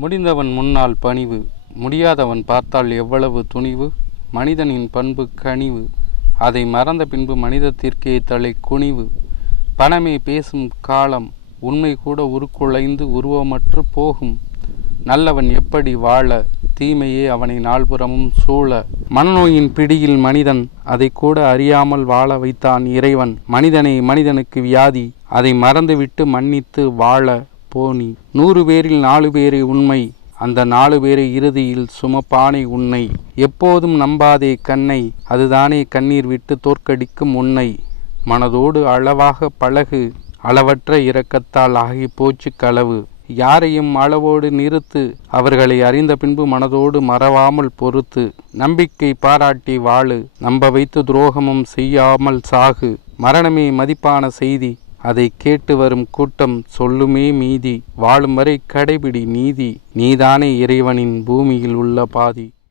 முடிந்தவன் முன்னால் பணிவு, முடியாதவன் பார்த்தால் எவ்வளவு துணிவு. மனிதனின் பண்பு கனிவு, அதை மறந்த பின்பு மனிதத்திற்கே தலை குனிவு. பணமே பேசும் காலம், உண்மை கூட உருக்குலைந்து உருவமற்று போகும். நல்லவன் எப்படி வாழ, தீமையே அவனை நால்புறமும் சூழ. மனநோயின் பிடியில் மனிதன், அதை கூட அறியாமல் வாழ வைத்தான் இறைவன். மனிதனை மனிதனுக்கு வியாதி, அதை மறந்துவிட்டு மன்னித்து வாழ போனி. 100 பேரில் 4 பேரே உண்மை, அந்த 4 பேரை இறுதியில் சுமப்பானை உன்னை. எப்போதும் நம்பாதே கண்ணை, அதுதானே கண்ணீர் விட்டு தோற்கடிக்கும் உன்னை. மனதோடு அளவாக பழகு, அளவற்ற இரக்கத்தால் ஆகி போச்சு களவு. யாரையும் அளவோடு நிறுத்து, அவர்களை அறிந்த பின்பு மனதோடு மறவாமல் பொறுத்து. நம்பிக்கை பாராட்டி வாழு, நம்ப வைத்து துரோகமும் செய்யாமல் சாகு. மரணமே மதிப்பான செய்தி, அதை கேட்டு வரும் கூட்டம் சொல்லுமே மீதி. வாழும் வரை கடைபிடி நீதி, நீதானே இறைவனின் பூமியில் உள்ள பாதி.